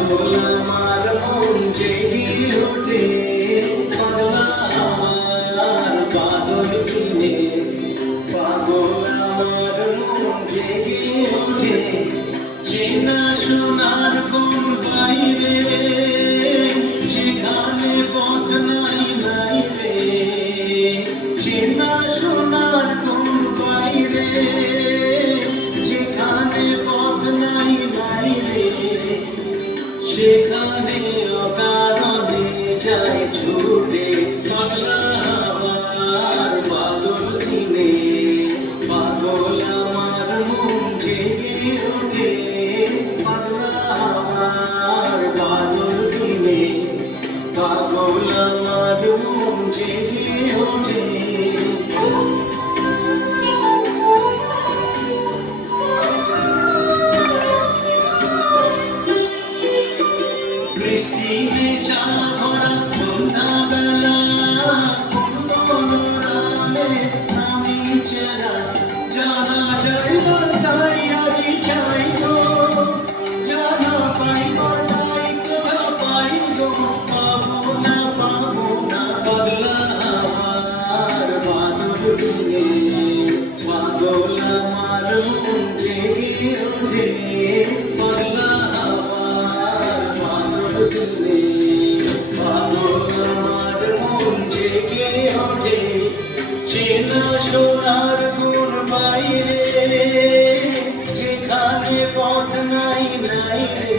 পাগল আমার মন জেগে ওঠে পাগলা আমার বাদল দিনে পাগল আমার মন জেগে ওঠে চেনা সোনার কোন বাইরে যেখানে পথ নাই নাই রে চেনা সোনার কোন বাইরে যেখানে পথ নাই নাই রে সেখানে অকারণে যায় ছুটে পাগলা আমার বাদল দিনে পাগল আমার মন জেগে ওঠে পাগলা আমার বাদল দিনে পাগল আমার মন জেগে ওঠে বৃষ্টি নেশা ভরা সন্ধ্যাবেলা কোন মনোরামে আমি চেনা জানা যাইব তাই আমি চাইব জানা পাইব তাই কোথা পাইব পাবো না পাগলা আমার বাদল দিনে পাগল আমার মন জেগে ওঠে পাগলা দিনে পাগল আমার মন জেগে ওঠে চেনা সোনার কোন বাইরে যেখানে পথ নাই নাই রে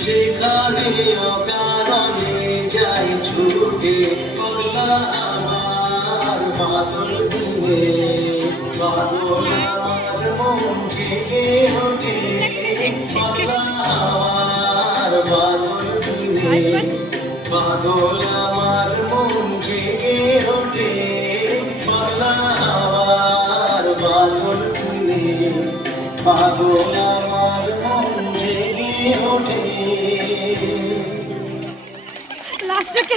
সেখানে অকারণে যাই ছুটে পাগলা আমার বাদল দিনে পাগল আমার মন জেগে ওঠে পাগলা বাদল দিনে পাগল আমার মন জেগে ওঠে পাগলা আমার বাদল দিনে পাগল আমার মন জেগে ওঠে।